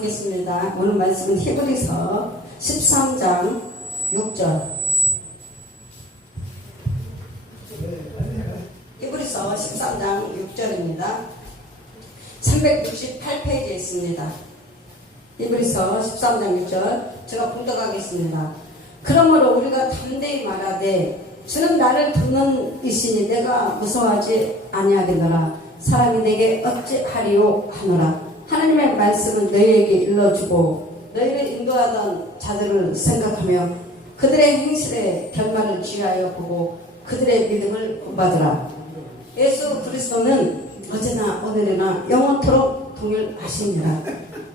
보겠습니다. 오늘 말씀은 히브리서 13장 6절. 히브리서 13장 6절입니다. 368페이지에 있습니다. 히브리서 13장 6절 제가 봉독하겠습니다. 그러므로 우리가 담대히 말하되 주는 나를 돕는 이시니 내가 무서워하지 아니하겠노라. 사람이 내게 어찌하리요 하노라. 하나님의 말씀은 너희에게 일러주고 너희를 인도하던 자들을 생각하며 그들의 행실의 결말을 주의하여 보고 그들의 믿음을 본받으라. 예수 그리스도는 어제나 오늘이나 영원토록 동일하시니라.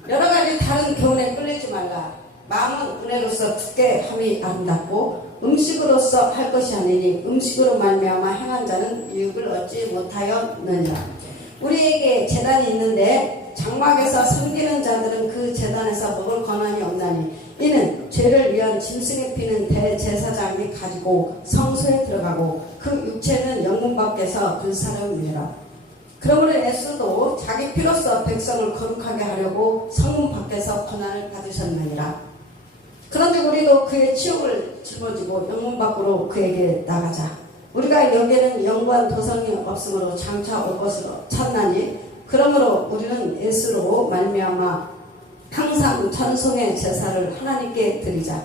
여러가지 다른 교훈에 끌리지 말라. 마음은 은혜로서 굳게 함이 아름답고 음식으로서 할 것이 아니니 음식으로 말미암아 행한 자는 유익을 얻지 못하였느니라. 우리에게 제단이 있는데 장막에서 섬기는 자들은 그 제단에서 먹을 권한이 없나니 이는 죄를 위한 짐승의 피는 대제사장이 가지고 성소에 들어가고 그 육체는 영문 밖에서 불사름이라. 그러므로 예수도 자기 피로써 백성을 거룩하게 하려고 성문 밖에서 권한을 받으셨느니라. 그런데 우리도 그의 치욕을 짊어지고 영문 밖으로 그에게 나가자. 우리가 여기에는 영관 도성이 없으므로 장차 올 것으로 찾나니 그러므로 우리는 예수로 말미암아 항상 찬송의 제사를 하나님께 드리자.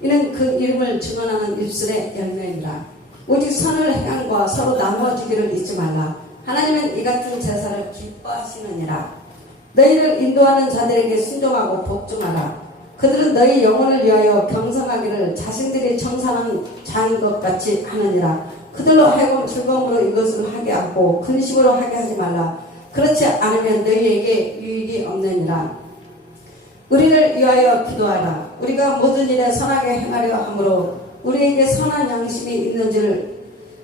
이는 그 이름을 증언하는 입술의 열매니라. 오직 선을 행함과 서로 나누어주기를 잊지 말라. 하나님은 이 같은 제사를 기뻐하시느니라. 너희를 인도하는 자들에게 순종하고 복종하라. 그들은 너희 영혼을 위하여 경성하기를 자신들이 청산한 자인 것 같이 하느니라. 그들로 하여금 즐거움으로 이것을 하게 하고 근심으로 하게 하지 말라. 그렇지 않으면 너희에게 유익이 없느니라. 우리를 위하여 기도하라. 우리가 모든 일에 선하게 행하려 하므로 우리에게 선한 양심이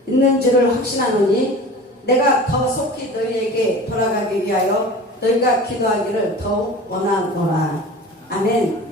있는 줄을 확신하노니 내가 더 속히 너희에게 돌아가기 위하여 너희가 기도하기를 더욱 원하노라. 아멘.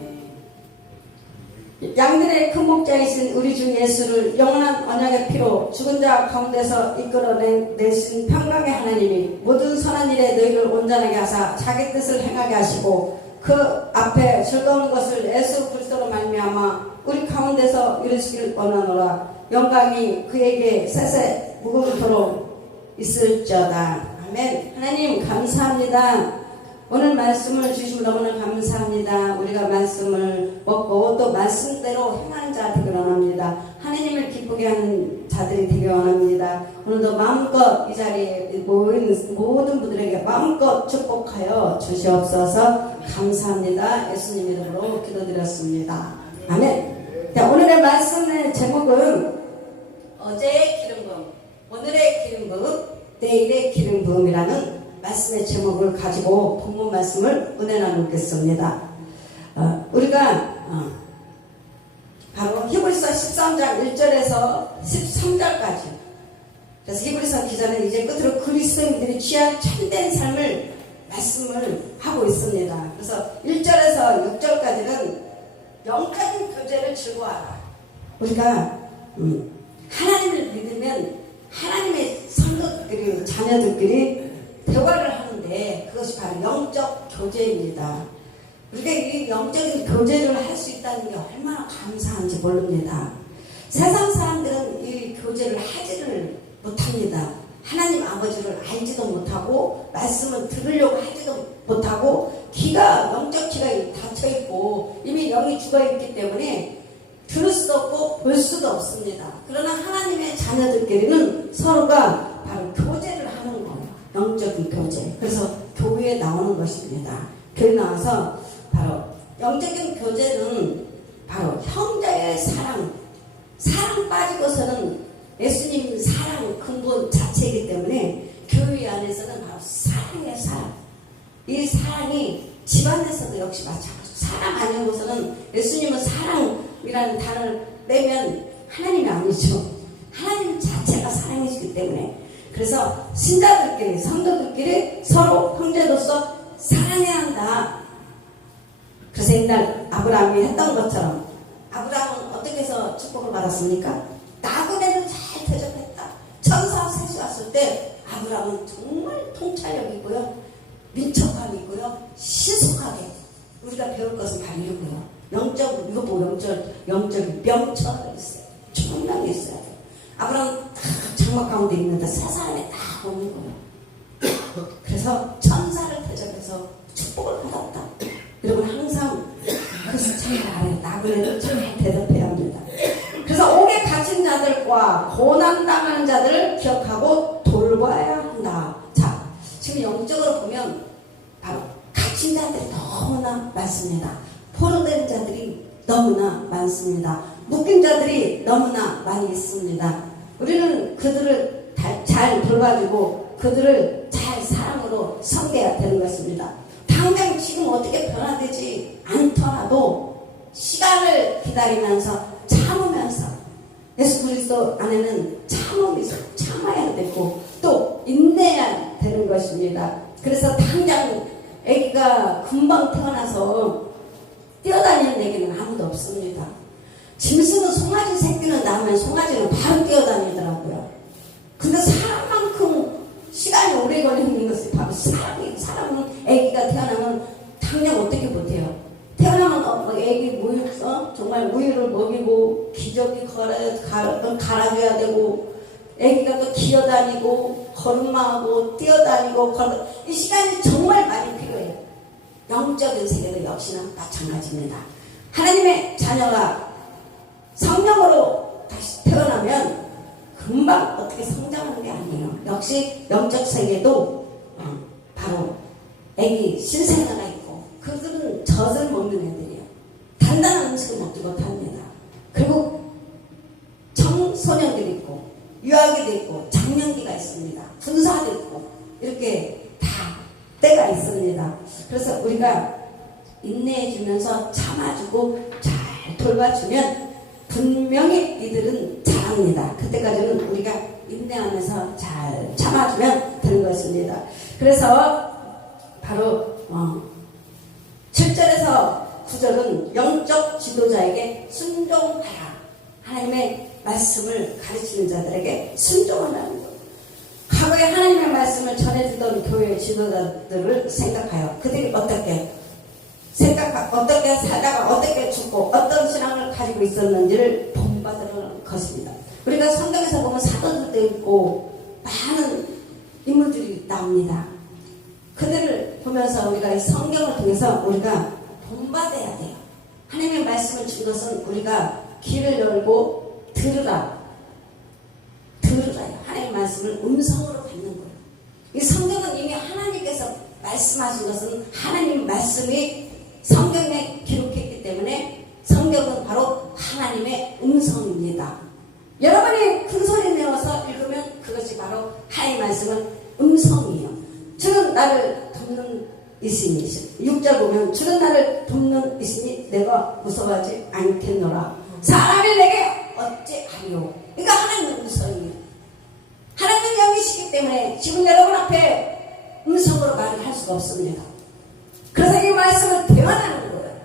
양들의 큰 목자이신 우리 주 예수를 영원한 언약의 피로 죽은 자 가운데서 이끌어내신 평강의 하나님이 모든 선한 일에 너희를 온전하게 하사 자기 뜻을 행하게 하시고 그 앞에 즐거운 것을 예수 그리스도로 말미암아 우리 가운데서 이루시길 원하노라. 영광이 그에게 세세 무궁토록 있을지어다. 아멘. 하나님 감사합니다. 오늘 말씀을 주시면 너무나 감사합니다. 우리가 말씀을 먹고 또 말씀대로 행하는 자 되기 원합니다. 하나님을 기쁘게 하는 자들이 되기 원합니다. 오늘도 마음껏 이 자리에 모인 모든 분들에게 마음껏 축복하여 주시옵소서. 감사합니다. 예수님 이름으로 기도드렸습니다. 아멘. 자, 오늘의 말씀의 제목은 어제의 기름 부음, 오늘의 기름 부음, 내일의 기름 부음이라는 말씀의 제목을 가지고 본문 말씀을 은혜 나누겠습니다. 우리가 바로 히브리서 13장 1절에서 13절까지, 그래서 히브리서 기자는 이제 끝으로 그리스도인들이 취할 참된 삶을 말씀을 하고 있습니다. 그래서 1절에서 6절까지는 영적인 교제를 즐거워하라. 우리가 하나님을 믿으면 하나님의 성도들끼리, 자녀들끼리 대화를 하는데 그것이 바로 영적 교제입니다. 우리가 이 영적인 교제를 할 수 있다는 게 얼마나 감사한지 모릅니다. 세상 사람들은 이 교제를 하지를 못합니다. 하나님 아버지를 알지도 못하고 말씀을 들으려고 하지도 못하고 영적 귀가 닫혀있고 이미 영이 죽어있기 때문에 들을 수도 없고 볼 수도 없습니다. 그러나 하나님의 자녀들끼리는 서로가 바로 교제를 하는 거예요. 영적인 교제. 그래서 교회에 나오는 것입니다. 교회 나와서 바로 영적인 교제는 바로 형제의 사랑 빠지고서는 예수님 사랑 근본 자체이기 때문에 교회 안에서는 바로 사랑의 사랑. 이 사랑이 집안에서도 역시 마찬가지로 사랑 아니고서는 예수님은 사랑이라는 단어를 빼면 하나님이 아니죠. 하나님 자체가 사랑이시기 때문에 그래서 신자들끼리 성도들끼리 서로 형제로서 사랑해야 한다. 그래서 옛날 아브라함이 했던 것처럼 아브라함은 어떻게 해서 축복을 받았습니까? 나그네를 잘 대접했다. 천사 셋이 왔을 때 아브라함은 정말 통찰력 있고요, 민첩함이 있고요, 신속하게 우리가 배울 것은 바로 이거예요. 영적, 이거 보고 영적 명처가 있어요. 총명이 있어야 돼요. 아브라함 딱 장막 가운데 있는데 세 사람이 딱 오는 거예요. 그래서 천사를 대접해서 축복을 받았다. 여러분 항상 그래서 잘 알아요. 나그네를 잘 대접해야 합니다. 그래서 옥에 갇힌 자들과 고난당하는 자들을 기억하고 돌봐야 한다. 자, 지금 영적으로 보면 바로 갇힌 자들이 너무나 많습니다. 포로된 자들이 너무나 많습니다. 묶인 자들이 너무나 많이 있습니다. 우리는 그들을 잘 돌봐주고 그들을 잘 사랑으로 섬겨야 되는 것입니다. 당장 지금 어떻게 변화되지 않더라도 시간을 기다리면서 참으면서 예수 그리스도 안에는 참음이 있어요. 참아야 되고 또 인내해야 되는 것입니다. 그래서 당장 아기가 금방 태어나서 뛰어다니는 애기는 아무도 없습니다. 짐승은 송아지 새끼는 낳으면 송아지는 바로 뛰어다니더라고요. 근데 사람만큼 시간이 오래 걸리는 것이 바로 사람이에요. 사람은 아기가 태어나면 당장 어떻게 못해요. 태어나면 아기 모유 정말 우유를 먹이고 기저귀 갈아줘야 되고 아기가 또 기어다니고 걸음마하고 뛰어다니고 이 시간이 정말 많이 필요해요. 영적인 세계도 역시나 마찬가지입니다. 하나님의 자녀가 성령으로 다시 태어나면 금방 어떻게 성장하는 게 아니에요. 역시 영적 세계도 바로 애기 신생아가 있고 그들은 젖을 먹는 애들이에요. 단단한 음식을 먹지 못합니다. 그리고 청소년들이 있고 유아기도 있고 장년기가 있습니다. 군사도 있고 이렇게 다 때가 있습니다. 그래서 우리가 인내해주면서 참아주고 잘 돌봐주면 분명히 이들은 자랍니다. 그때까지는 우리가 인내하면서 잘 참아주면 되는 것입니다. 그래서 바로 7절에서 9절은 영적 지도자에게 순종하라. 하나님의 말씀을 가르치는 자들에게 순종하라는 것. 과거에 하나님의 말씀을 전해주던 교회 지도자들을 생각하여 그들이 어떻게 살다가 어떻게 죽고 어떤 신앙을 가지고 있었는지를 본받으는 것입니다. 우리가 성경에서 보면 사도들도 있고 많은 인물들이 나옵니다. 그들을 보면서 우리가 이 성경을 통해서 우리가 본받아야 돼요. 하나님의 말씀을 준 것은 우리가 귀를 열고 들으라요. 하나님의 말씀을 음성으로 받는 거예요. 이 성경은 이미 하나님께서 말씀하신 것은 하나님 말씀이 성경에 기록했기 때문에 성경은 바로 하나님의 음성입니다. 여러분이 큰 소리 내어서 읽으면 그것이 바로 하나님의 말씀은 음성이에요. 주는 나를 돕는 이시니 6절 보면 주는 나를 돕는 이시니 내가 무서워하지 않겠노라. 사람이 내게 어찌하리요. 그러니까 하나님의 음성이에요. 하나님은 영이시기 때문에 지금 여러분 앞에 음성으로 말을 할 수가 없습니다. 그래서 이 말씀을 대언하는 거예요.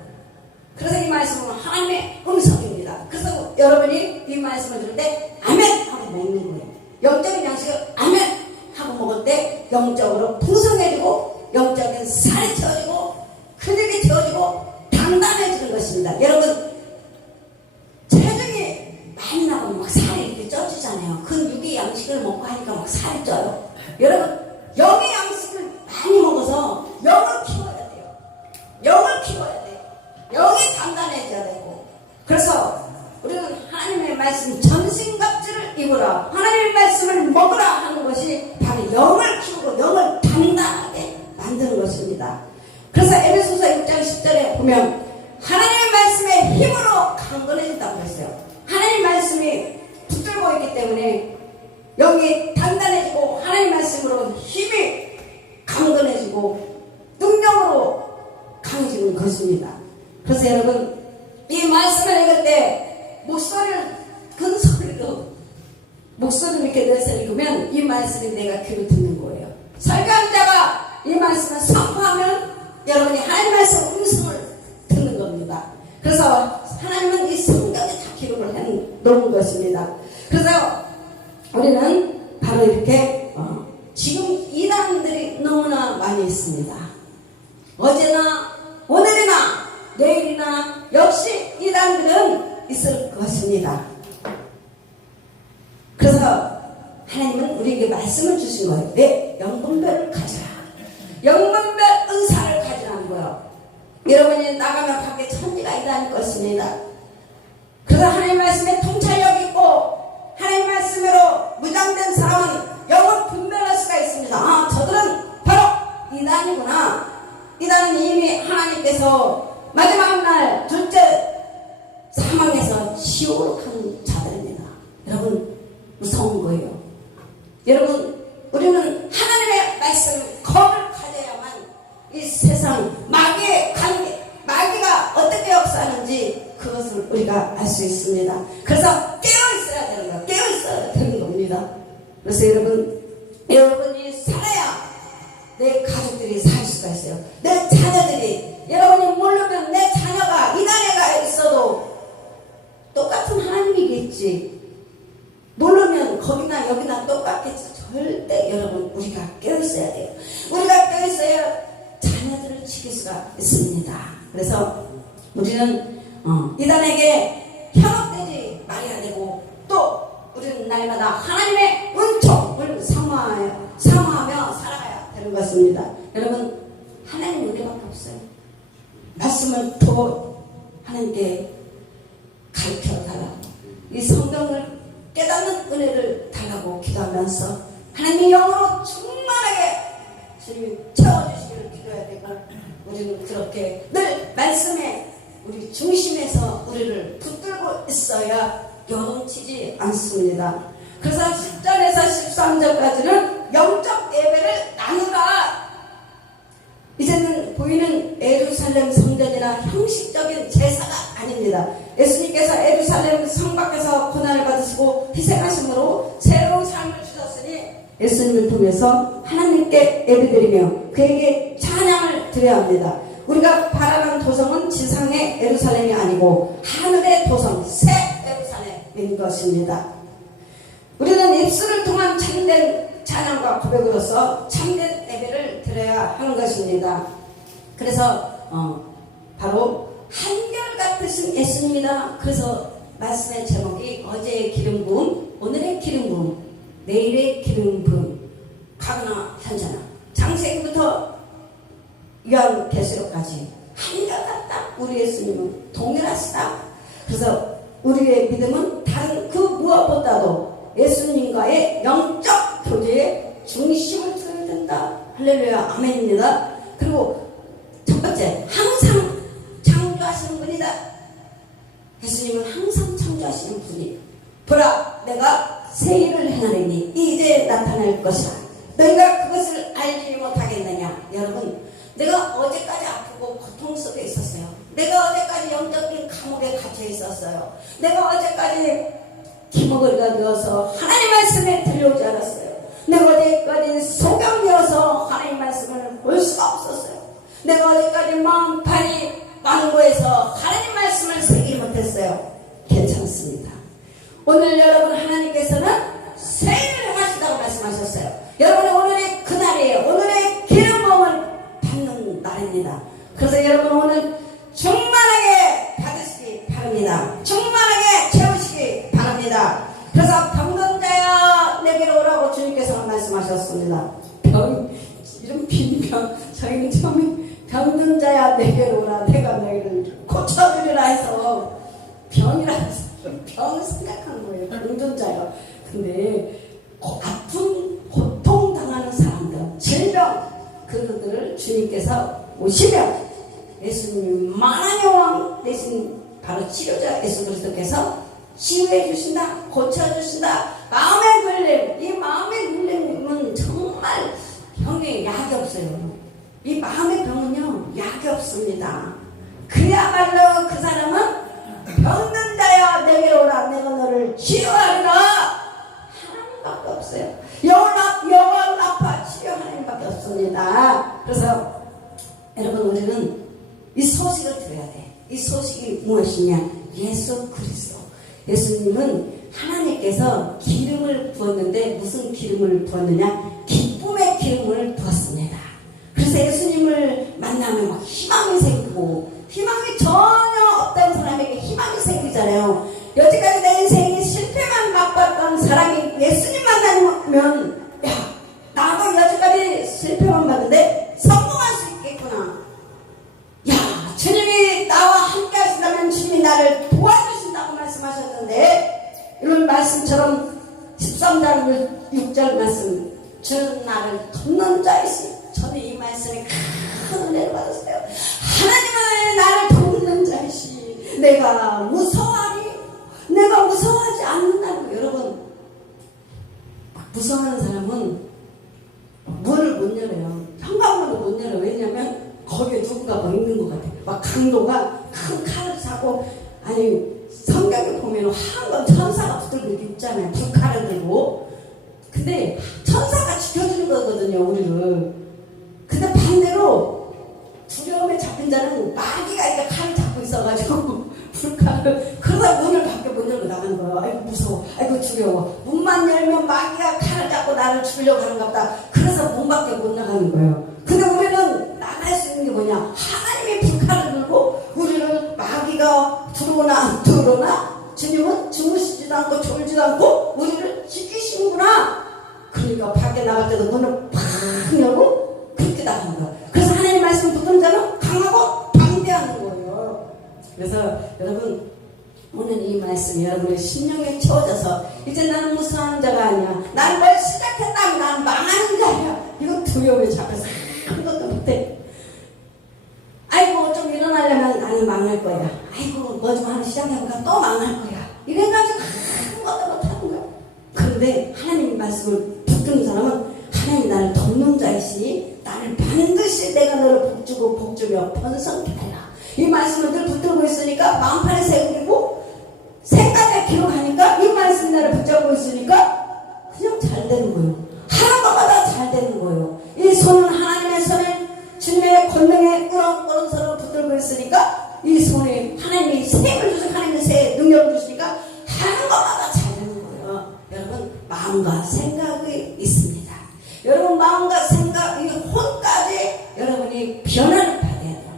그래서 이 말씀은 하나님의 음성입니다. 그래서 여러분이 이 말씀을 들을 때 아멘 하고 먹는 거예요. 영적인 양식을 아멘 하고 먹을 때 영적으로 풍성해지고 영적인 살이 채워지고 근육이 채워지고 단단해지는 것입니다. 여러분 체중이 많이 나가면 막 살이 이렇게 쪄지잖아요. 그 육의 양식을 먹고 하니까 막 살이 쪄요. 여러분 영의 양식을 많이 먹어서 영을 키워야 돼요. 영을 키워야 돼요. 영이 단단해져야 되고. 그래서 우리는 하나님의 말씀 전신갑주를 입으라. 하나님의 말씀을 먹으라 하는 것이 바로 영을 키우고 영을 단단하게 만드는 것입니다. 그래서 에베소서 6장 10절에 보면 하나님의 말씀의 힘으로 강건해진다고 했어요. 하나님의 말씀이 붙들고 있기 때문에 영이 단단해지고 하나님의 말씀으로 힘이 강건해지고 능력으로 강해지는 것입니다. 그래서 여러분 이 말씀을 읽을 때 목소리를 큰 소리로 목소리를 이렇게 내서 읽으면 이 말씀이 내가 귀로 듣는 거예요. 설교한 자가 이 말씀을 선포하면 여러분이 하나님의 말씀 음성을 듣는 겁니다. 그래서 하나님은 이 성경에 다 기록을 해놓은 것입니다. 그래서 우리는 바로 이렇게 지금 이단들이 너무나 많이 있습니다. 어제나 오늘이나 내일이나 역시 이단들은 있을 것입니다. 그래서 하나님은 우리에게 말씀을 주신 거예요. 내 영분별을 가져라. 영분별 은사를 가지라는 거예요. 여러분이 나가면 밖에 천지가 있다는 것입니다. 그래서 하나님 말씀에 통찰력 있고 하나님 말씀으로 무장된 사람은 영을 분별할 수가 있습니다. 아, 저들은 바로 이단이구나. 이단은 이미 하나님께서 마지막 날 둘째 사망에서 시오로 간 자들입니다. 여러분, 무서운 거예요. 여러분, 우리는 하나님의 말씀 겁을 가져야만 이 세상 마귀의 관계, 마귀가 어떻게 역사하는지 그것을 우리가 알 수 있습니다. 그래서 깨어있어야 되는 거예요. 깨어있어야 되는 겁니다. 그래서 여러분이 살아야 내 가족들이 살 수가 있어요. 내 자녀들이, 여러분이 모르면 내 자녀가 이단에가 있어도 똑같은 하나님이겠지. 모르면 거기나 여기나 똑같겠지. 절대 여러분, 우리가 깨어있어야 돼요. 우리가 깨어있어야 자녀들을 지킬 수가 있습니다. 그래서 우리는 이단에게 현혹되지 말아야 되고, 또 우리는 날마다 하나님의 은총을 사모하며 살아가야 되는 것입니다. 여러분, 하나님 은혜밖에 없어요. 말씀을 더 하나님께 가르쳐 달라고, 이 성경을 깨닫는 은혜를 달라고 기도하면서 하나님의 영으로 충만하게 주님이 채워주시기를 기도해야 되고, 우리는 그렇게 늘 말씀에 우리 중심에서 우리를 붙들고 있어야 요동치지 않습니다. 그래서 10절에서 13절까지는 영적 예배를 나누라. 이제는 보이는 예루살렘 성전이나 형식적인 제사가 아닙니다. 예수님께서 예루살렘 성 밖에서 고난을 받으시고 희생하심으로 새로운 삶을 주셨으니 예수님을 통해서 하나님께 예배드리며 그에게 찬양을 드려야 합니다. 우리가 바라는 도성은 지상의 예루살렘이 아니고 하늘의 도성, 새 예루살렘인 것입니다. 우리는 입술을 통한 참된 찬양과 고백으로서 참된 예배를 드려야 하는 것입니다. 그래서 바로 한결같으신 예수님이다. 그래서 말씀의 제목이 어제의 기름 부음, 오늘의 기름 부음, 내일의 기름 부음, 가거나 현자나 창세기부터 요한계시록까지 한결같다. 우리 예수님은 동일하시다. 그래서 우리의 믿음은 다른 그 무엇보다도 예수님과의 영적 교제에 중심을 두어야 된다. 할렐루야, 아멘입니다. 그리고 첫 번째, 항상 창조하시는 분이다. 예수님은 항상 창조하시는 분이, 보라, 내가 새 일을 행하리니 이제 나타날 것이라. 너희가 그것을 알지 못하겠느냐. 여러분, 내가 어제까지 아프고 고통 속에 있었어요. 내가 어제까지 영적인 감옥에 갇혀 있었어요. 내가 어제까지 기머거리가 되어서 하나님 말씀에 들려오지 않았어요. 내가 어제까지 소경이어서 하나님 말씀을 볼 수가 없었어요. 내가 어제까지 마음판이 완고해서 하나님 말씀을 새기지 못했어요. 괜찮습니다. 오늘 여러분, 하나님께서는 새 일을 행하신다고 말씀하셨어요. 여러분, 오늘의 그날이에요. 오늘의 기름 부음을 받는 날입니다. 그래서 여러분, 오늘 충만하게 받으시기 바랍니다. 충만하게 채우시기 바랍니다. 그래서 병든 자야 내게로 오라고 주님께서 말씀하셨습니다. 이런 빈병, 저희는 처음에 병든 자야 내게로 오라, 내가 너희를 고쳐주리라 해서 병이라 해서 병을 생각한 거예요. 병든 자요. 근데 아픈 고통당하는 사람들, 질병, 그들을 주님께서 오시면 예수님 만왕의 왕 대신 바로 치료자 예수 그리스도께서 치유해 주신다, 고쳐 주신다. 마음의 눌림, 이 마음의 눌림은 정말 병에 약이 없어요. 이 마음의 병은요, 약이 없습니다. 그야말로 그 사람은 병든 자야 내게로 오라, 내가 너를 치유하리라. 하나님밖에 없어요. 영원 아파 치료 하나님밖에 없습니다. 그래서 여러분, 우리는 이 소식을 들어야 돼. 이 소식이 무엇이냐? 예수 그리스도. 예수님은 하나님께서 기름을 부었는데 무슨 기름을 부었느냐? 기쁨의 기름을 부었습니다. 그래서 예수님을 만나면 막 희망이 생기고 희망이 전혀 없다는 사람에게 희망이 생기잖아요. 여태까지 내 인생이 실패만 맛봤던 사람이 예수님 만나면 야, 나도 여태까지 실패만 봤는데 성공할 수 있겠구나. 야, 주님이 나와 함께 하신다면 주님이 나를 도와주신다고 말씀하셨는데, 이런 말씀처럼 13절 6절 말씀, 주는 나를 돕는 자이시. 저는 이 말씀에 큰 은혜를 받았어요. 하나님은 나를 돕는 자이시. 내가 무서워하리. 내가 무서워하지 않는다고. 여러분, 무서워하는 사람은 문을 못 열어요. 현관문을 못 열어요. 왜냐면 거기에 누군가가 있는 것 같아요. 막 강도가 큰 칼을 차고, 아니 성경에 보면 황금 천사가 붙들고 이렇게 있잖아요. 불칼을 들고. 근데 천사가 지켜주는 거거든요, 우리를. 근데 반대로 두려움에 잡힌 자는 마귀가 이렇게 칼을 잡고 있어가지고 불칼을, 그러다 문을 밖에 못 열고 나가는 거예요. 아이고 무서워, 아이고 두려워. 문만 열면 마귀가 칼을 잡고 나를 죽이려고 하는가 보다. 그래서 문 밖에 못 나가는 거예요. 근데 우리는 나갈 수 있는 게 뭐냐? 하나님의 불칼을 들고 우리를 마귀가 들어오나 안 들어오나 주님은 주무시지도 않고 졸지도 않고 우리를 지키시는구나. 그러니까 밖에 나갈 때도 문을 팍 열고 그렇게 나가는 거예요. 그래서 하나님 말씀을 붙드는 자는 강하고 방대하는 거예요. 그래서 여러분, 오늘 이 말씀이 여러분의 심령에 채워져서 이제 나는 무서워하는 자가 아니야. 나는 뭘 시작했다면 나는 망하는 자야. 이거 두려움에 잡혀서 아무것도 못해. 아이고 좀 일어나려면 나는 망할 거야. 아이고 뭐 좀 하나 시작해볼까 또 망할 거야. 이래가지고 아무것도 못하는 거야. 그런데 하나님 말씀을 붙드는 사람은 하나님 나를 돕는 자이시. 나를 반드시 내가 너를 복주고 복주며 번성케 하라. 이 말씀을 늘 붙들고 있으니까 마음판에 새기고 생각에 기록하니까 이 말씀이 나를 붙잡고 있으니까 그냥 잘 되는 거예요. 하는 것마다 잘 되는 거예요. 이 손은 하나님의 손에 주님의 권능에 오른손을 붙들고 있으니까 이 손에 하나님이 새 힘을 주시고 하나님의 새 능력을 주시니까 하는 것마다 잘 되는 거예요. 여러분, 마음과 생각이 있습니다. 여러분 마음과 생각, 이 혼까지 여러분이 변화를 받아야 돼요.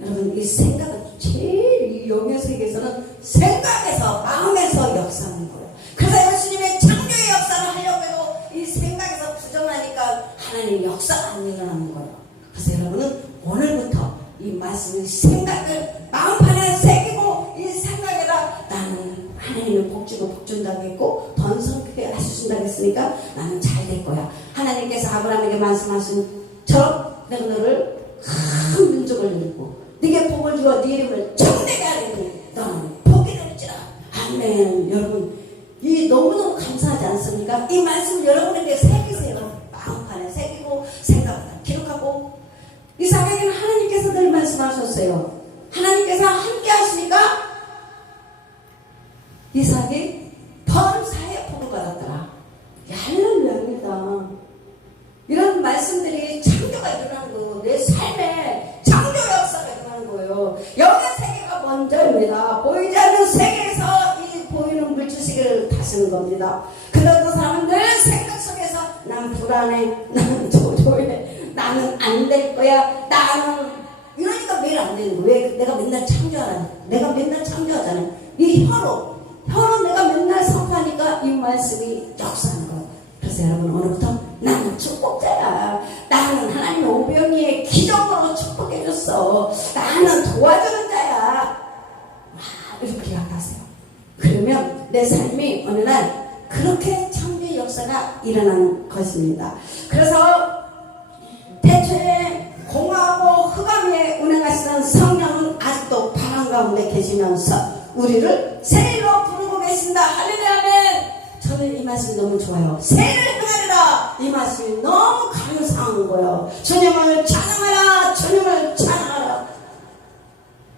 여러분 이 생각은 제일 이 영의 세계에서는 생각에서 마음에서 역사하는 거예요. 그래서 예수님의 창조의 역사를 하려고 해도 이 생각에서 부정하니까 하나님 역사가 안 일어나는 거예요. 그래서 여러분은 오늘부터 이 말씀의 생각을 마음판에 새기고 이 생각에다 나는 하나님을 복주고 복준다고 했고 번성케 하신다고 했으니까 나는 잘 될 거야. 하나님께서 아브라함에게 말씀하신 저 내가 너를 큰 민족을 이루고 네게 복을 주어 네 이름을 정되게 하리니 너는 복이 될지라. 아멘. 여러분 이 너무너무 감사하지 않습니까? 이 말씀을 여러분에게 새기세요. 마음판에 새기고 생각을 기록하고. 이삭에게는 하나님께서 늘 말씀하셨어요. 하나님께서 함께 하시니까 이삭이 범사에 복을 받았더라. 할렐루야입니다. 이런 말씀들이 창조가 일어나는 거고 내 삶에 창조 역사가 일어나는 거예요. 영의 세계가 먼저입니다. 보이지 않는 세계에서 이 보이는 물질세계를 다스리는 겁니다. 그래서 사람들 생각 속에서 난 불안해, 나는 조조해, 나는 안 될 거야, 나는 이러니까 매일 안 되는 거예요. 왜? 내가 맨날 창조하라니. 내가 맨날 창조하잖아요. 이 혀로 내가 맨날 선포하니까 이 말씀이 역사하는 거예요. 그래서 여러분 오늘부터 나는 축복자야. 나는 하나님의 오병이의 기적으로 축복해줬어. 나는 도와주는 자야. 와, 이렇게 기억하세요. 그러면 내 삶이 어느 날 그렇게 창조의 역사가 일어나는 것입니다. 그래서 태초에 공하고 흑암에 운행하시는 성령은 아직도 바람 가운데 계시면서 우리를 새로 부르고 계신다. 할렐루야. 아멘. 저는 이 말씀이 너무 좋아요. 새를 행하리라. 이 말씀이 너무 감사한 거예요. 주님을 찬양하라. 주님을 찬양하라.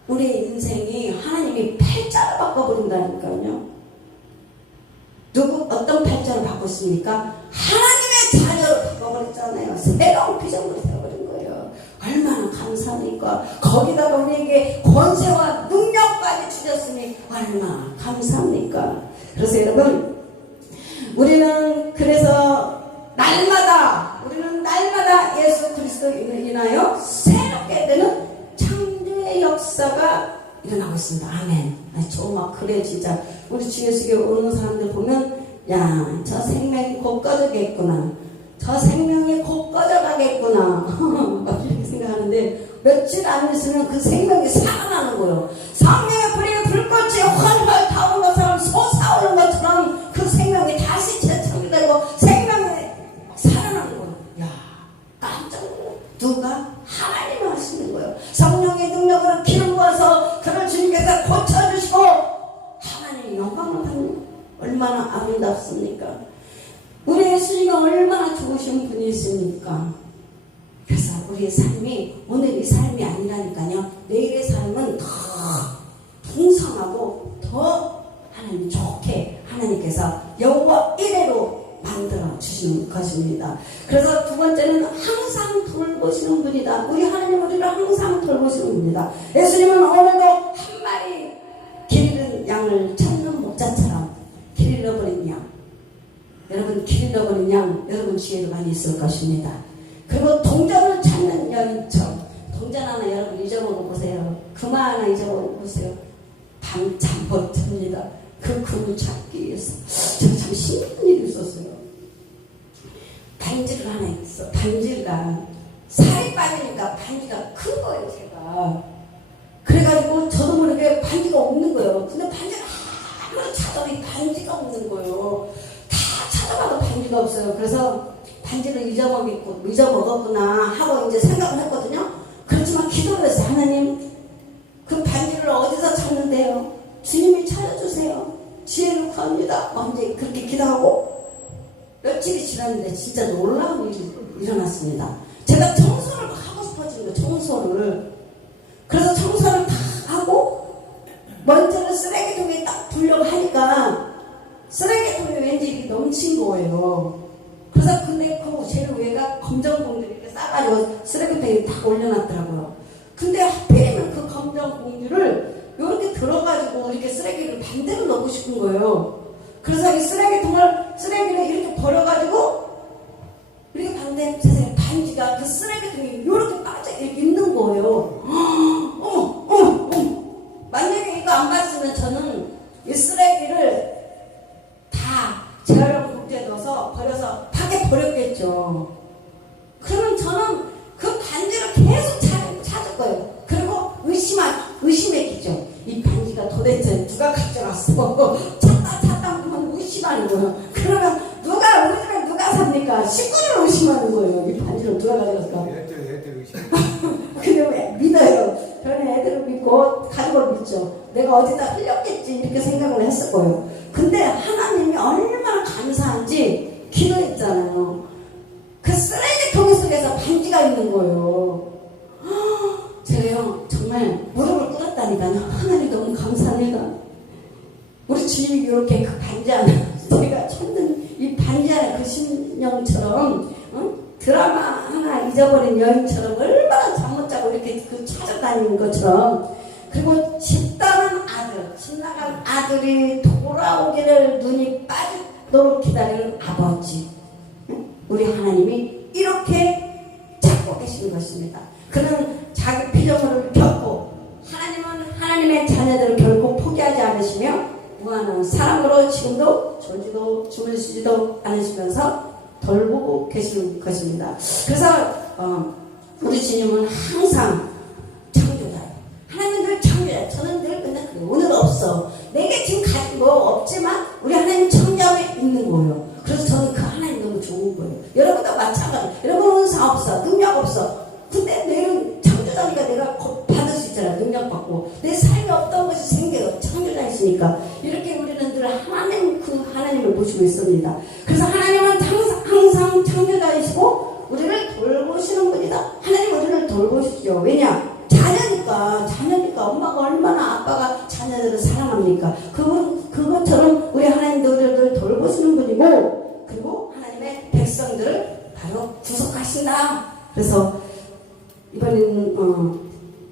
우리 인생이 하나님이 팔자를 바꿔버린다니까요. 어떤 팔자를 바꿨습니까? 하나님의 자녀를 바꿔버렸잖아요. 새로운 비전으로 세워버린 거예요. 얼마나 감사합니까? 거기다가 우리에게 권세와 능력까지 주셨으니 얼마나 감사합니까? 그래서 여러분, 우리는 날마다 예수 그리스도로 인하여 새롭게 되는 창조의 역사 역사가 일어나고 있습니다. 아멘. 정말 그래 진짜 우리 주예수교회 오는 사람들 보면 야, 저 생명이 곧 꺼져겠구나. 저 생명이 곧 꺼져가겠구나. 막 이렇게 생각하는데 며칠 안 있으면 그 생명이 살아나는 거예요. 성령의 불이 불꽃이 활활 타오르는 것처럼 솟아오르는 것처럼 그 생명이 다시 재창조되고 생명이 살아나는 거예요. 야, 깜짝 놀라요. 누가? 하나님이 하시는 거예요. 성령의 능력으로 기름 부어서 그를 주님께서 고쳐주시고 하나님의 영광을 받는 거예요. 얼마나 아름답습니까? 우리 예수님이 얼마나 좋으신 분이십니까? 그래서 우리의 삶이 오늘 이 삶이 아니라니까요. 내일의 삶은 더 풍성하고 더 하나님 좋게 하나님께서 여호와 이래로 만들어 주시는 것입니다. 그래서 두 번째는 항상 돌보시는 분이다. 우리 하나님 우리를 항상 돌보시는 분이다. 예수님은 오늘도 한 마리 길 잃은 양을 찾는 목자처럼 길 잃어버린 양, 여러분 길 잃어버린 양 여러분 주위에도 많이 있을 것입니다. 그리고 동전을 찾는 여인처럼 동전 하나 여러분 잊어먹어 보세요. 금화 하나 잊어먹어 보세요. 밤잠 못 듭니다. 그 금을 찾기 위해서 제가 참 신기한 일이 있었어요. 반지를 하나 있어. 반지가 살이 빠지니까 반지가 큰 거예요. 제가 그래가지고 저도 모르게 반지가 없는 거예요. 근데 반지가 아무리 찾아도 반지가 없는 거예요. 다 찾아봐도 반지가 없어요. 그래서 반지를 잊어먹었구나 하고 이제 생각을 했거든요. 그렇지만 기도를 했어요. 하나님 그 반지를 어디서 찾는데요? 주님이 찾아주세요. 지혜를 구합니다. 언제 그렇게 기도하고 며칠이 지났는데 진짜 놀라운 일이 일어났습니다. 제가 청소를 하고 싶어진 거예요. 청소를. 그래서 청소를 다 하고 먼지를 쓰레기통에 딱 부려고 하니까 쓰레기통에 왠지 이렇게 넘친 거예요. 그래서 근데 그 제일 위에가 검정봉지를 이렇게 싸가지고 쓰레기통에 딱 올려놨더라고요. 근데 하필이면 그 검정봉지를 이렇게 들어가지고 이렇게 쓰레기를 반대로 넣고 싶은 거예요. 그래서 이 쓰레기를 이렇게 버려가지고 이렇게 반대 세상에 반지가 그 쓰레기통에 이렇게 빠져 이렇게 있는 거예요. 어머. 만약에 이거 안 봤으면 저는 이 쓰레기를 다 재활용 봉지에 넣어서 버려서 밖에 버렸겠죠. 그러면 저는 그 반지를 계속 찾을 거예요. 그리고 의심했겠죠. 이 반지가 도대체 누가 가져갔어? 찾다 보면 의심하는 거예요. 그러면 우리 집에 누가 삽니까? 식구를 의심하는 거예요. 이 반지를 누가 가져갔어? 애들 의심. 근데 왜 믿어요? 저는 애들을 믿고 가족을 믿죠. 내가 어디다 흘렸겠지 이렇게 생각을 했을 거예요. 근데 하나님이 얼마나 감사한지 기도했잖아요. 그 쓰레기통 속에서 반지가 있는 거예요. 제가요 정말 무릎을 꿇었다니까요. 하나님 너무 감사합니다. 우리 주님이 이렇게 그 반지 하나 저희가 찾는 이 반지 하나 그 심령처럼 드라마 하나 잊어버린 여인처럼 얼마나 잠 못 자고 이렇게 그 찾아다니는 것처럼, 그리고 집 떠난 아들, 집 나간 아들이 돌아오기를 눈이 빠지도록 기다리는 아버지, 우리 하나님이 이렇게 찾고 계시는 것입니다. 그는 자기 피조물을 겪고 하나님은 하나님의 자녀들을 결코 포기하지 않으시며 무한한 사랑으로 지금도 존지도 주무시지도 않으시면서 돌보고 계시는 것입니다. 그래서 우리 주님은 항상 창조자예요. 하나님은 늘 창조자예요. 저는 늘 맨날 그래요. 오늘 없어. 내게 지금 가진 거 없지만 우리 하나님 창조함에 있는 거예요. 그래서 저는 그 하나님 너무 좋은 거예요. 여러분도 마찬가지. 여러분은 은사 없어. 능력 없어. 근데 내는 창조자니까 내가 받을 수 있잖아. 능력 받고. 내 삶에 없던 것이 생겨요. 창조자이시니까. 이렇게 우리는 늘 하나님, 그 하나님을 모시고 있습니다. 그래서 하나님은 항상 창조자이시고 우리를 돌보시는 분이다. 하나님 우리를 돌보시죠. 왜냐? 자녀니까 엄마가 얼마나 아빠가 자녀들을 사랑합니까? 그것처럼 우리 하나님도 우리를 돌보시는 분이고, 그리고 하나님의 백성들을 바로 구속하신다. 그래서 이번에는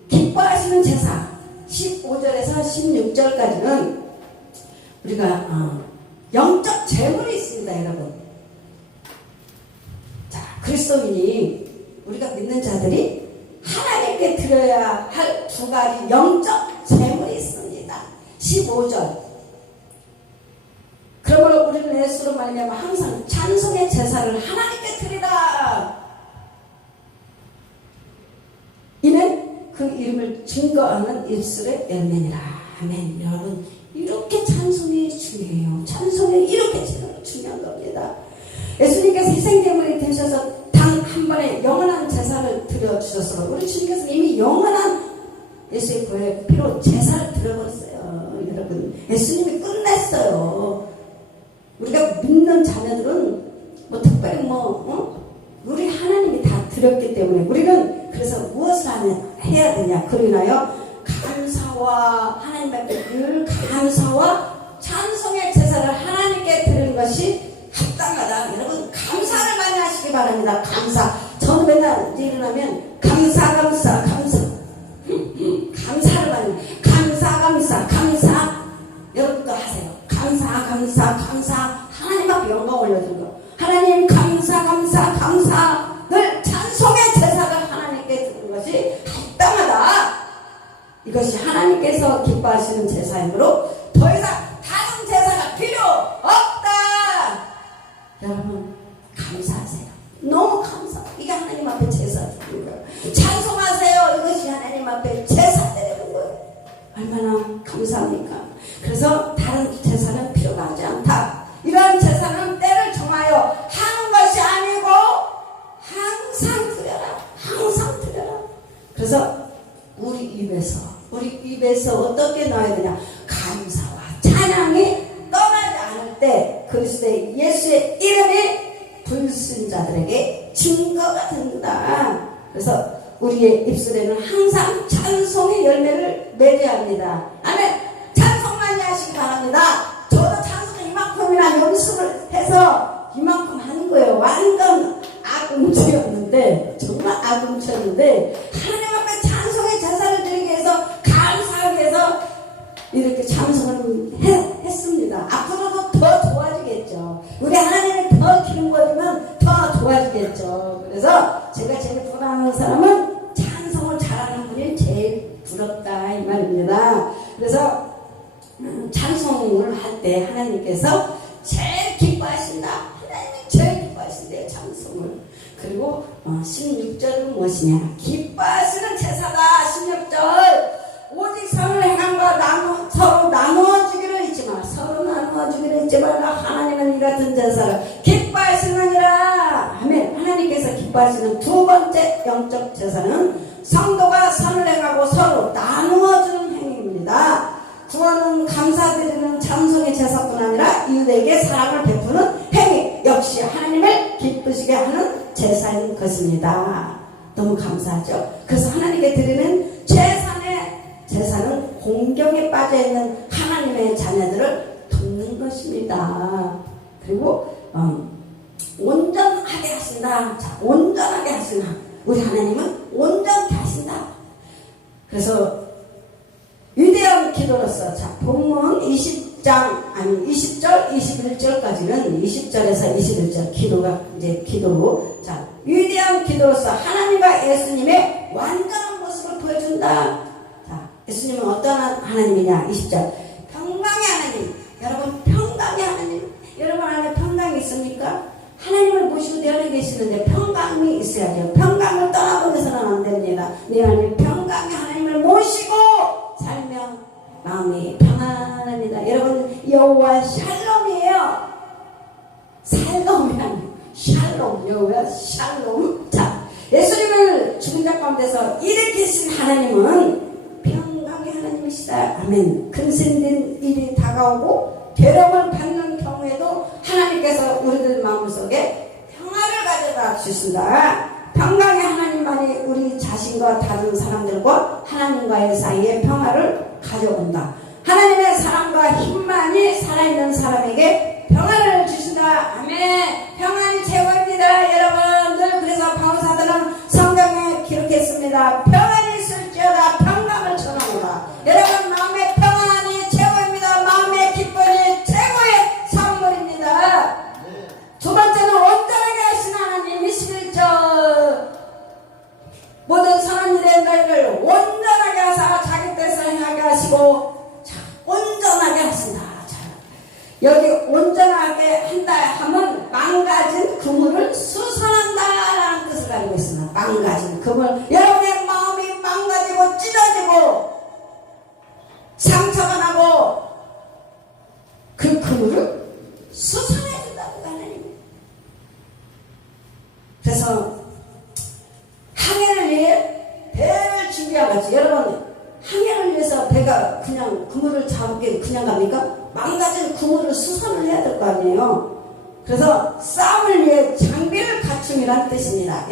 기뻐하시는 제사 15절에서 16절까지는 우리가 영적 재물이 있습니다. 여러분, 자, 그리스도인이 우리가 믿는 자들이 하나님께 드려야 할 두 가지 영적 재물이 있습니다. 15절. 그러므로 우리는 예수로 말미암아 항상 찬송의 제사를 하나님께 드리라. 이는 그 이름을 증거하는 입술의 열매니라. 아멘. 여러분, 이렇게 찬송이 중요해요. 찬송이 이렇게 중요한 겁니다. 예수님께서 희생제물이 되셔서 단 한 번에 영원한 제사를 드려주셔서 우리 주님께서 이미 영원한 예수의 보혈의 피로 제사를 드려버렸어요. 여러분, 예수님이 끝냈어요. 우리가 믿는 자녀들은 뭐 특별히 우리 하나님이 다 드렸기 때문에 우리는 그래서 무엇을 해야 되냐? 그로 인하여 감사와 하나님 앞에 늘 감사와 찬송의 제사를 하나님께 드리는 것이 합당하다. 여러분, 감사를 많이 하시기 바랍니다. 감사. 저는 맨날 일어나면 감사를 많이 감사. 여러분도 하세요. 감사. 하나님 앞에 영광 올려드리고 하나님 감사. 늘 찬송의 제사를 하나님께 드리는 것이 합당하다. 이것이 하나님께서 기뻐하시는 제사이므로 더 이상 다른 제사가 필요 없다. 여러분, 감사하세요. 너무 감사. 이게 하나님 앞에 제사 드리는 거예요. 찬송하세요. 이것이 하나님 앞에 제사 드리는 거예요. 얼마나 감사합니까? 그래서 다른 제사는 필요가 하지 않다. 이러한 제사는 때를 정하여 하는 것이 아니고 항상 드려라. 그래서 우리 입에서 어떻게 나와야 되냐? 감사와 찬양이 떠나지 않을 때 그리스도의 예수의 이름이 불신자들에게 증거가 된다. 그래서 우리의 입술에는 항상 찬송의 열매를 맺어야 합니다. 아멘. 찬송 많이 하시기 바랍니다. 저도 찬송 이만큼이나 연습을 해서 이만큼 하는 거예요. 완전 악음치였는데, 정말 악음치였는데 하나님 앞에 찬송의 제사를 드리기 위해서 감사하기 위해서 이렇게 찬송을 했습니다. 앞으로도 더 좋아지겠죠. 우리 하나님을 더 기름부어주면 더 좋아지겠죠. 그래서 제가 제일 부러워하는 사람은 찬송을 잘하는 분이 제일 부럽다 이 말입니다. 그래서 찬송을 할 때 하나님께서 제일 기뻐하신다. 하나님이 제일 기뻐하신대요, 찬송을. 그리고 16절은 무엇이냐? 기뻐하시는 제사다. 16절. 오직 선을 행함과 서로 나누어주기를 잊지 마. 서로 나누어주기를 잊지 말라. 하나님은 이 같은 제사를 기뻐하시느니라. 아멘. 하나님께서 기뻐하시는 두 번째 영적 제사는 성도가 선을 행하고 서로 나누어주는 행위입니다. 구원은 감사드리는 찬송의 제사뿐 아니라 이웃에게 사랑을 베푸는 행위 역시 하나님을 기쁘시게 하는 제사인 것입니다. 너무 감사하죠. 그래서 하나님께 드리는 제사는 공경에 빠져있는 하나님의 자녀들을 돕는 것입니다. 그리고 온전하게 하신다. 자, 온전하게 하신다. 우리 하나님은 온전케 하신다. 그래서 위대한 기도로서, 자, 본문 20절, 21절까지는 20절에서 21절 기도가 이제 기도고, 자, 위대한 기도로서 하나님과 예수님의 완전한 모습을 보여준다. 자, 예수님은 어떤 하나님이냐? 20절. 평강의 하나님. 여러분, 평강의 하나님. 여러분 안에 평강이 있습니까? 하나님을 모시고 내 안에 계시는데 평강이 있어야죠. 평강을 떠나보내서는 안 됩니다. 내 안에 평강의 하나님을 모시고 살면 마음이 평안합니다. 여러분, 여호와 샬롬이에요. 살롬이 아니에요. 샬롬, 여호와 샬롬. 자, 예수님을 죽은 자 가운데서 일으키신 하나님은 평강의 하나님이시다. 아멘. 근심된 일이 다가오고 괴로움을 받는 경우에도 하나님께서 우리들 마음속에 평화를 가져다 주신다. 평강의 하나님만이 우리 자신과 다른 사람들과 하나님과의 사이에 평화를 가져온다. 하나님의 사랑과 힘만이 살아있는 사람에게 평화를 주신다. 아멘. 평안이 최고입니다. 여러분들. 그래서 바울사도는 성경에 기록했습니다. 평안이 있을지어다 평강을 전하노라. 여러분, 마음의 평안이 최고입니다. 마음의 기쁨이 최고의 선물입니다. 두 번째는 온전하게 하신 하나님. 21절. 모든 선한 하시고 자, 온전하게 하신다. 자, 여기 온전하게 한다 하면 망가진 그물을 수선한다라는 뜻을 가지고 있습니다. 망가진 그물, 여러분의 마음이 망가지고 찢어지고 상처가 나고 그 그물을 수선해야 된다고 하나님. 그래서 항해를 위해 배를 준비하고 같이 여러분 항해를 위해서 배가 그냥 그물을 잡게 그냥 갑니까? 망가진 그물을 수선을 해야 될 거 아니에요. 그래서 싸움을 위해 장비를 갖춤이라는 뜻입니다.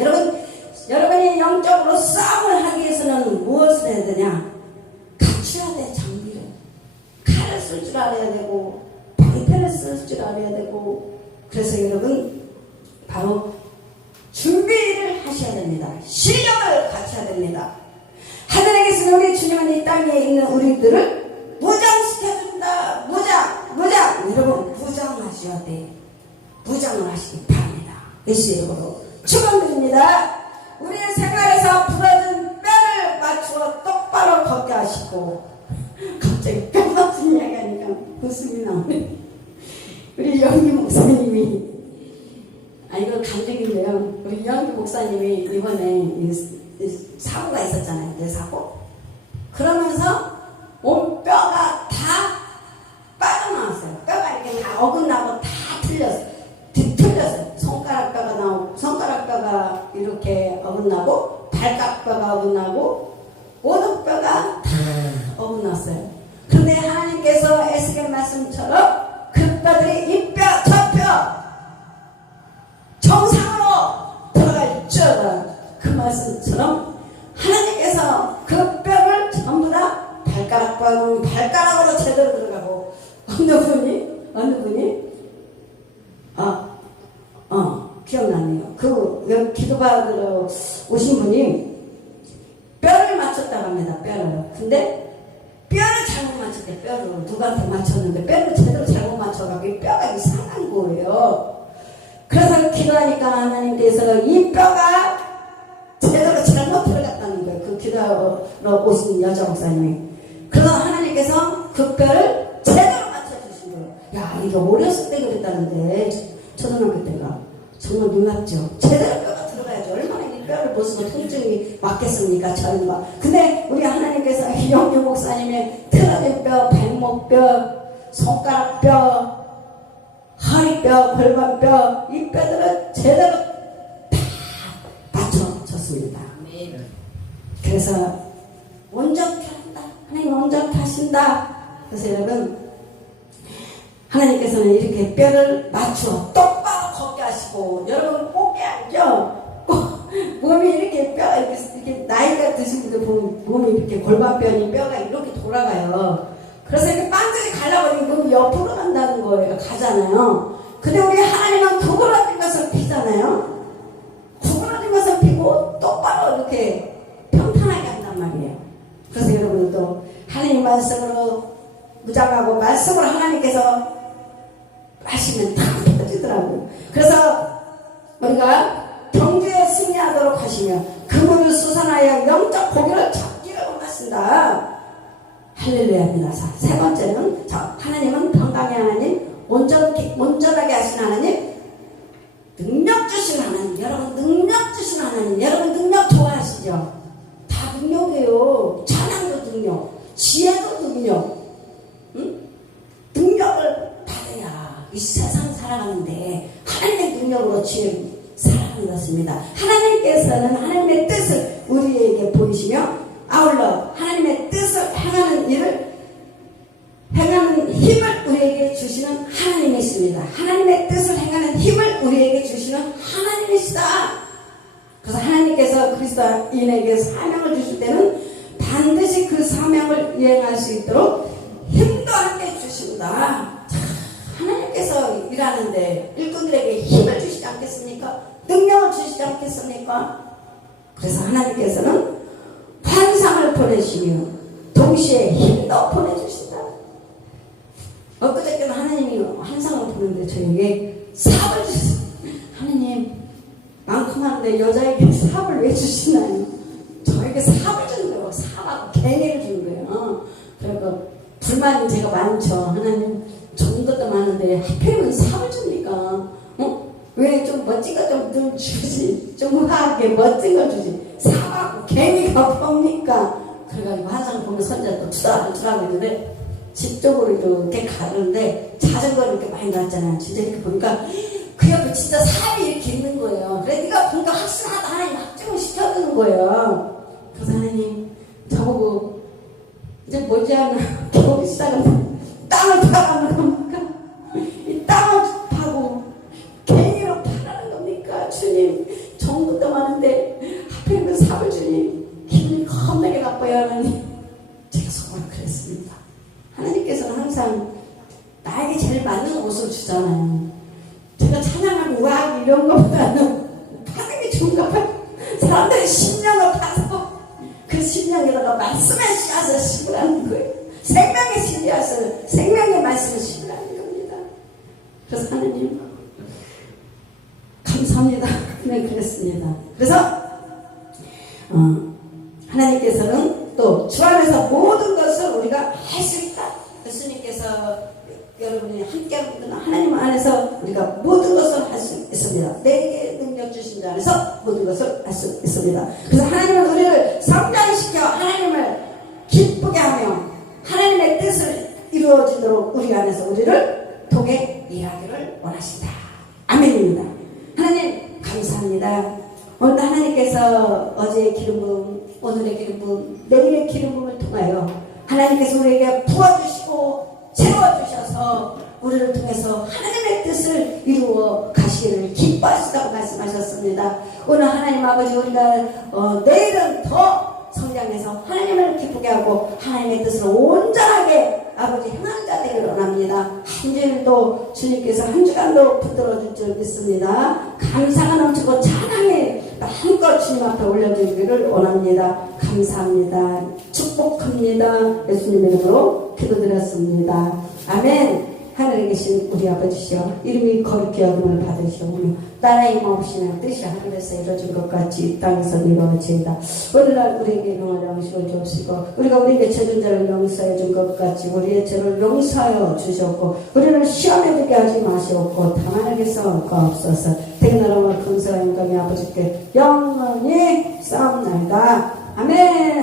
여러분이 영적으로 싸움을 하기 위해서는 무엇을 해야 되냐? 갖춰야 돼. 장비를. 칼을 쓸 줄 알아야 되고 방패를 쓸 줄 알아야 되고. 그래서 여러분 바로 준비를 하셔야 됩니다. 실력을 갖춰야 됩니다. 하늘에 계신 우리 주님은 이 땅에 있는 우리들을 무장시켜준다. 무장. 여러분 무장하셔야 돼. 무장을 하시기 바랍니다. 예수의 이름으로 축원드립니다. 우리의 생활에서 부러진 뼈를 맞추어 똑바로 걷게 하시고. 갑자기 뼈 맞춘 이야기 하니까 웃음이 나오네. 우리 영기 목사님이 이거 간증인데요. 우리 영기 목사님이 이번에 사고가 있었잖아요. 뇌사고. 그러면서 온 뼈가 다 빠져나왔어요. 뼈가 이렇게 다 어긋나고 다 틀렸어요. 뒤틀렸어요. 손가락 뼈가 나오고, 손가락 뼈가 이렇게 어긋나고, 발가락 뼈가 어긋나고, 모든 뼈가 다 어긋났어요. 그런데 하나님께서 에스겔 말씀처럼 그 뼈들이 이 뼈, 저 뼈, 정상으로 들어갈지어다. 그 말씀처럼 하나님께서 그 뼈를 전부 다 발가락으로 제대로 들어가고 어느 분이 기억나네요. 그 기도받으러 오신 분이 뼈를 맞췄다고 합니다. 뼈를. 근데 뼈를 잘못 맞췄대. 뼈를 누구한테 맞췄는데 뼈를 제대로 잘못 맞춰가지고 뼈가 이상한 거예요. 그래서 기도하니까 하나님께서 이 뼈가 제대로 잘못 들어갔다는 거예요. 그 기도하러 오신 여자 목사님이. 그래서 하나님께서 그 뼈를 제대로 맞춰주신 거예요. 야, 이게 어렸을 때 그랬다는데 초등학교 때가 정말 놀랍죠. 제대로 뼈가 들어가야죠. 얼마나 이 뼈를 못 쓰고 통증이 왔겠습니까? 저희가. 근데 우리 하나님께서 영기 목사님의 틀어진 뼈, 발목뼈, 손가락뼈, 허리뼈, 골반뼈, 이 뼈들은 제대로 다 맞춰졌습니다. 그래서 온전케 한다. 하나님 온전케 하신다. 그래서 여러분 하나님께서는 이렇게 뼈를 맞추어 똑바로 걷게 하시고, 여러분 꼭 깨알죠? 몸이 이렇게 뼈가 이렇게 나이가 드신 분들 보면 몸이 이렇게 골반뼈니 뼈가 이렇게 돌아가요. 그래서 이렇게 반드시 갈라버리면 몸이 옆으로 간다는 거예요. 가잖아요. 근데 우리 하나님은 구부러진 것을 피잖아요. 구부러진 것을 피고 똑바로 이렇게 평탄하게 한단 말이에요. 그래서 여러분도 하나님 말씀으로 무장하고 말씀으로 하나님께서 하시면 다 펴지더라고요. 그래서 우리가 경주에 승리하도록 하시며 그물을 수선하여 영적 고기를 잡기를 원하신다. 할렐루야입니다. 자, 세 번째는 하나님은 건강의 하나님, 온전하게 하신 하나님, 능력 주신 하나님. 여러분 능력 주신 하나님. 여러분 능력 좋아하시죠? 다 능력이에요. 찬양도 능력, 지혜도 능력. 능력을 받아야 이 세상 살아가는데 하나님의 능력으로 지혜를 살아가는 것입니다. 하나님께서는 하나님의 뜻을 우리에게 보이시며 아울러 하나님의 뜻을 행하는 힘을 우리에게 주시는 하나님이십니다. 하나님의 뜻을 행하는 힘을 우리에게 주시는 하나님이시다. 그래서 하나님께서 그리스도인에게 사명을 주실 때는 반드시 그 사명을 이행할 수 있도록 힘도 함께 주신다. 하나님께서 일하는데 일꾼들에게 힘을 주시지 않겠습니까? 능력을 주시지 않겠습니까? 그래서 하나님께서는 환상을 보내시며 동시에 힘도 보내주신다. 엊그저께는 하나님이 환상을 보는데 저에게 삽을 주셨어요. 하나님 많고 많은데 여자에게 삽을 왜 주시나요? 저에게 삽을 주는 거예요. 삽하고 갱이를 주는 거예요. 그래서 그리고 불만이 제가 많죠. 하나님 좋은 것도 많은데 하필이면 삽을 줍니까? 왜 좀 멋진 거 좀 늘 주지? 좀 후하게 멋진 걸 주지? 삽하고 개미가 뭡니까? 그래가지고 항상 보면 선자 또 주라고 했는데 집 쪽으로 이렇게 가는데 자전거를 이렇게 많이 놨잖아요. 진짜 이렇게 보니까 그 옆에 진짜 삽이 이렇게 있는 거예요. 그래 네가 보니까 확실하다. 하나님 확증을 시켜주는 거예요. 그래서 하나님 저보고 이제 머지않아 겨울이 시작하면 땅을 파라는 겁니까? 이 땅을 파고 개미로 파라는 겁니까? 주님 정부도 많은데 하필이면 삽을 주님 기분이 겁나게 나빠요. 하나님 제가 속으로 그랬습니다. 하나님께서는 항상 나에게 제일 맞는 옷을 주잖아요. 제가 찬양하고 우아하고 이런 것보다는 파는 게 좋은가 봐요. 사람들이 심령을 파서 그 심령에다가 말씀의 씨앗을 심으라는 거예요. 생명의 씨앗을, 생명의 말씀을 심으라는 겁니다. 그래서 하나님 감사합니다. 그냥 그랬습니다. 그래서 하나님께서는 또 주 안에서 모든 것을 우리가 할 수 있다. 예수님께서 여러분이 함께하는 하나님 안에서 우리가 모든 것을 할 수 있습니다. 내게 능력 주신 자 안에서 모든 것을 할 수 있습니다. 그래서 하나님은 우리를 성장시켜 하나님을 기쁘게 하며 하나님의 뜻을 이루어지도록 우리 안에서 우리를 통해 일하기를 원하신다. 아멘입니다. 하나님 감사합니다. 오늘 하나님께서 어제의 기름 부음, 오늘의 기름 부음, 내일의 기름 부음을 통하여 하나님께서 우리에게 부어주시고 채워주셔서 우리를 통해서 하나님의 뜻을 이루어 가시기를 기뻐하시다고 말씀하셨습니다. 오늘 하나님 아버지 우리가 내일은 더 성장해서 하나님을 기쁘게 하고 하나님의 뜻을 온전하게 아버지 행하는 자 되기를 원합니다. 한 주일도 주님께서 한 주간도 붙들어 줄 줄 믿습니다. 감사가 넘치고 찬양에 마음껏 주님 앞에 올려드리기를 원합니다. 감사합니다. 축복합니다. 예수님의 이름으로 기도드렸습니다. 아멘. 하늘에 계신 우리 아버지시여 이름이 거룩히 여김을 받으시오며 나라의 마옵시며 뜻이 하늘에서 이루어진 것 같이 이 땅에서 이루어지이다. 오늘날 우리에게 용할 양식을 주옵시고 우리가 우리에게 죄진 자를 용서해 준 것 같이 우리의 죄를 용서하여 주셨고 우리를 시험에 들게 하지 마시옵고 다만 하게서 없어서 대나라와 근사와 영광의 아버지께 영원히 싸움나이다. 아멘.